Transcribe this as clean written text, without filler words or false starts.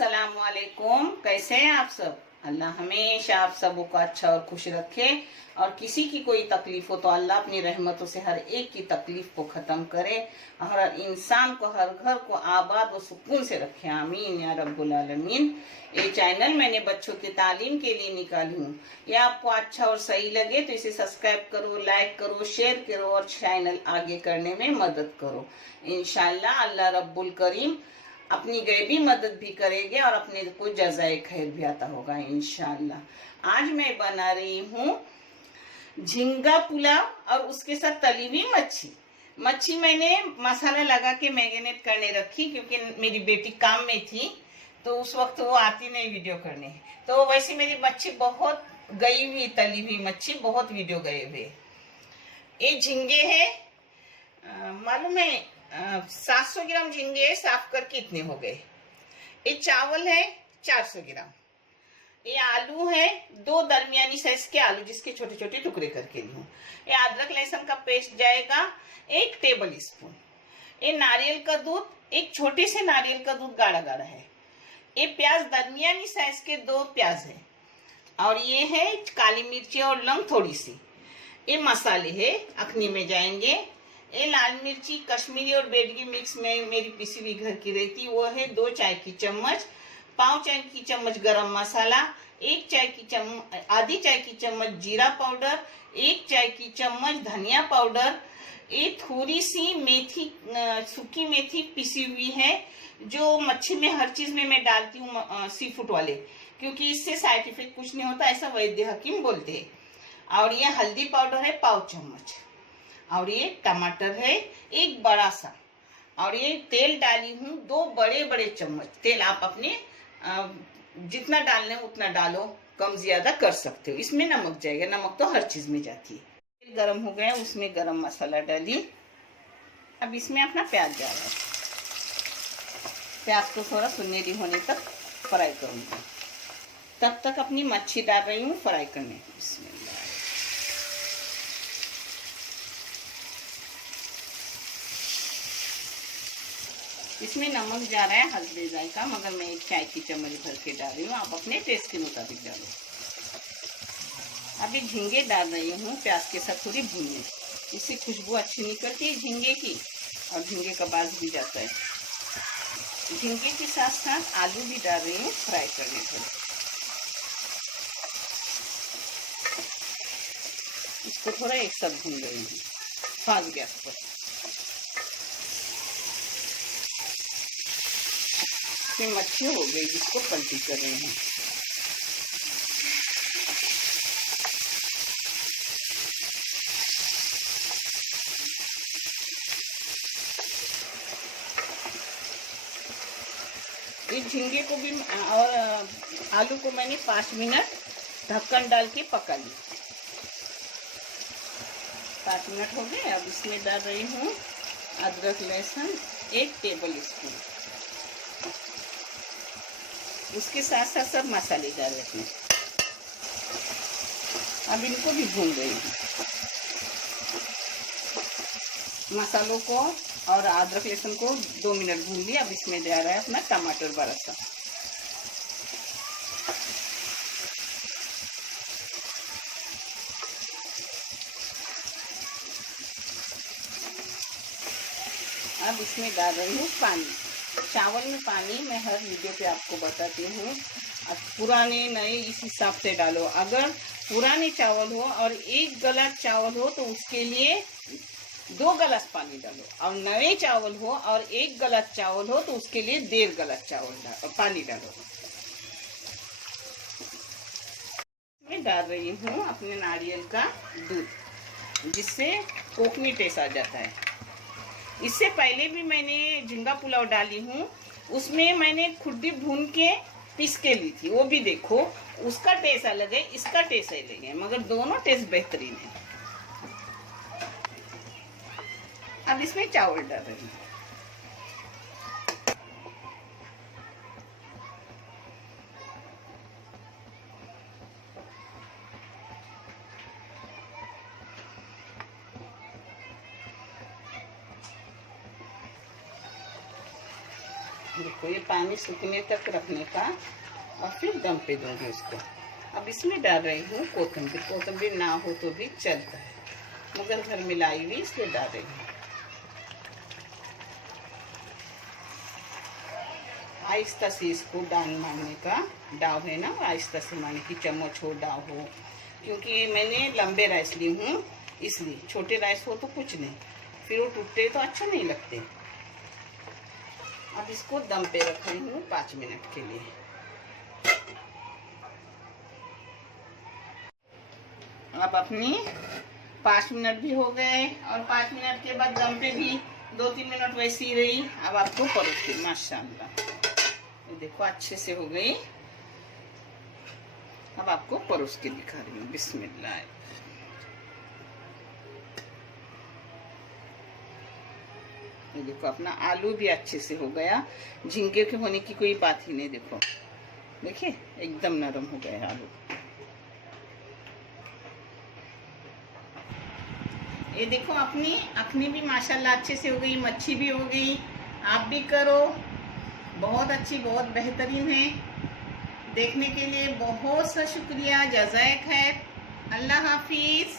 अस्सलाम वालेकुम। कैसे हैं आप सब? अल्लाह हमेशा आप सबों को अच्छा और खुश रखे और किसी की कोई तकलीफ हो तो अल्लाह अपनी रहमतों से हर एक की तकलीफ को खत्म करे और हर इंसान को, हर घर को आबाद और सुकून से रखे। आमीन या रब्बुल आलमीन। ये चैनल मैंने बच्चों की तालीम के लिए निकाली हूँ। ये आपको अच्छा और सही लगे तो इसे सब्सक्राइब करो, लाइक करो, शेयर करो और चैनल आगे करने में मदद करो। इंशाल्लाह अल्लाह रब्बुल करीम अपनी गैबी मदद भी करेंगे और अपने को जज़ाए खैर भी आता होगा इंशाल्लाह। आज मैं बना रही हूँ झींगा पुलाव और उसके साथ तली हुई मच्छी। मच्छी मैंने मसाला लगा के मैरिनेट करने रखी क्योंकि मेरी बेटी काम में थी तो उस वक्त वो आती नहीं वीडियो करने। तो वैसे मेरी मच्छी बहुत गई हुई, तली हुई मच्छी बहुत वीडियो गए हुए। ये झींगे है, मालूम है 700 ग्राम झींगे साफ करके इतने हो गए। ये चावल है 400 ग्राम। ये आलू है 2 दरमियानी साइज के आलू जिसके छोटे छोटे टुकड़े करके ली हूँ। ये अदरक लहसुन का पेस्ट जाएगा 1 टेबल स्पून। ये नारियल का दूध, एक छोटे से नारियल का दूध गाढ़ा गाढ़ा है। ये प्याज दरमियानी साइज के 2 प्याज है और ये है काली मिर्ची और लौंग थोड़ी सी। ये मसाले है अखनी में जाएंगे। ये लाल मिर्ची कश्मीरी और बेडगी मिक्स में मेरी पिसी हुई घर की रहती वो है 2 चाय की चम्मच। पाव चाय की चम्मच गरम मसाला, 1 चाय की चम्मच, आधी चाय की चम्मच जीरा पाउडर, 1 चाय की चम्मच धनिया पाउडर। ये थोड़ी सी मेथी, सूखी मेथी पिसी हुई है जो मच्छी में हर चीज में मैं डालती हूँ, सी फूड वाले, क्योंकि इससे साइड इफेक्ट कुछ नहीं होता ऐसा वैद्य हकीम बोलते हैं। और ये हल्दी पाउडर है पाव चम्मच और ये टमाटर है 1 बड़ा सा और ये तेल डाली हूँ 2 बड़े बड़े चम्मच। तेल आप अपने जितना डालने उतना डालो, कम ज्यादा कर सकते हो। इसमें नमक जाएगा, नमक तो हर चीज में जाती है। तेल गरम हो गया, उसमें गरम मसाला डाली। अब इसमें अपना प्याज डाला। प्याज को थोड़ा सुनहरी होने तक फ्राई करूंगा। तब तक अपनी मच्छी डाल रही हूँ फ्राई करने। इसमें इसमें नमक जा रहा है हल्दी जायका, मगर मैं 1 चाय की चम्मच भर के डाल रही हूँ, आप अपने टेस्ट के मुताबिक डालो। अभी झींगे डाल रही हूँ प्याज के साथ थोड़ी भूनने, इससे खुशबू अच्छी निकलती है झींगे की और झींगे का बास भी जाता है। झींगे के साथ साथ आलू भी डाल रही हूँ फ्राई करने के लिए। इसको थोड़ा एक साथ भून रही हूँ फास्ट गैस पर। मच्छी हो गई जिसको पलटी कर रहे हैं। इस झींगे को भी और आलू को मैंने 5 मिनट ढक्कन डाल के पका ली। 5 मिनट हो गए। अब इसमें डाल रही हूँ अदरक लहसुन 1 टेबल स्पून। उसके साथ साथ सब मसाले डाल रहे हैं। अब इनको भी भून रही हूँ। मसालों को और अदरक लहसुन को 2 मिनट भून लिया। अब इसमें जा रहा है अपना टमाटर बड़ा सा। अब इसमें डाल रही हूँ पानी। चावल में पानी मैं हर वीडियो पे आपको बताती हूँ। अब पुराने नए इस हिसाब से डालो। अगर पुराने चावल हो और 1 गिलास चावल हो तो उसके लिए 2 गिलास पानी डालो, और नए चावल हो और 1 गिलास चावल हो तो उसके लिए 1.5 गिलास पानी डालो। मैं डाल रही हूँ अपने नारियल का दूध जिससे कोकनी टेस्ट आ जाता है। इससे पहले भी मैंने झींगा पुलाव डाली हूँ, उसमें मैंने खुद्दी भून के पीस के ली थी, वो भी देखो। उसका टेस्ट अलग है, इसका टेस्ट अलग है, मगर दोनों टेस्ट बेहतरीन है। अब इसमें चावल डाल रही हूँ। देखो ये पानी सूखने तक रखने का और फिर दम पे दूंगी उसको। अब इसमें डाल रही हूँ कोथिंबीर। कोथिंबीर ना हो तो भी चलता है, मगर घर में लाई हुई इसलिए डाल रही हूँ। आहिस्ता से इसको डाल मारने का, डाव है ना, आहिस्ता से मारने की, चम्मच हो डाव हो, क्योंकि मैंने लंबे राइस ली हूँ इसलिए। छोटे राइस हो तो कुछ नहीं, फिर वो टूटते तो अच्छा नहीं लगते। अब इसको दम पे रख रही हूँ 5 मिनट के लिए। अब अपनी 5 मिनट भी हो गए और 5 मिनट के बाद दम पे भी 2-3 मिनट वैसी ही रही। अब आपको परोस के, माशाल्लाह ये देखो अच्छे से हो गई। अब आपको परोस के दिखा रही हूँ। बिस्मिल्लाह। ये देखो अपना आलू भी अच्छे से हो गया, झींगे के होने की कोई बात ही नहीं। देखो देखिए एकदम नरम हो गया आलू। ये देखो अपनी अखनी भी माशाल्लाह अच्छे से हो गई, मच्छी भी हो गई। आप भी करो, बहुत अच्छी, बहुत बेहतरीन है। देखने के लिए बहुत सा शुक्रिया, जज़ाक खैर। अल्लाह हाफिज़।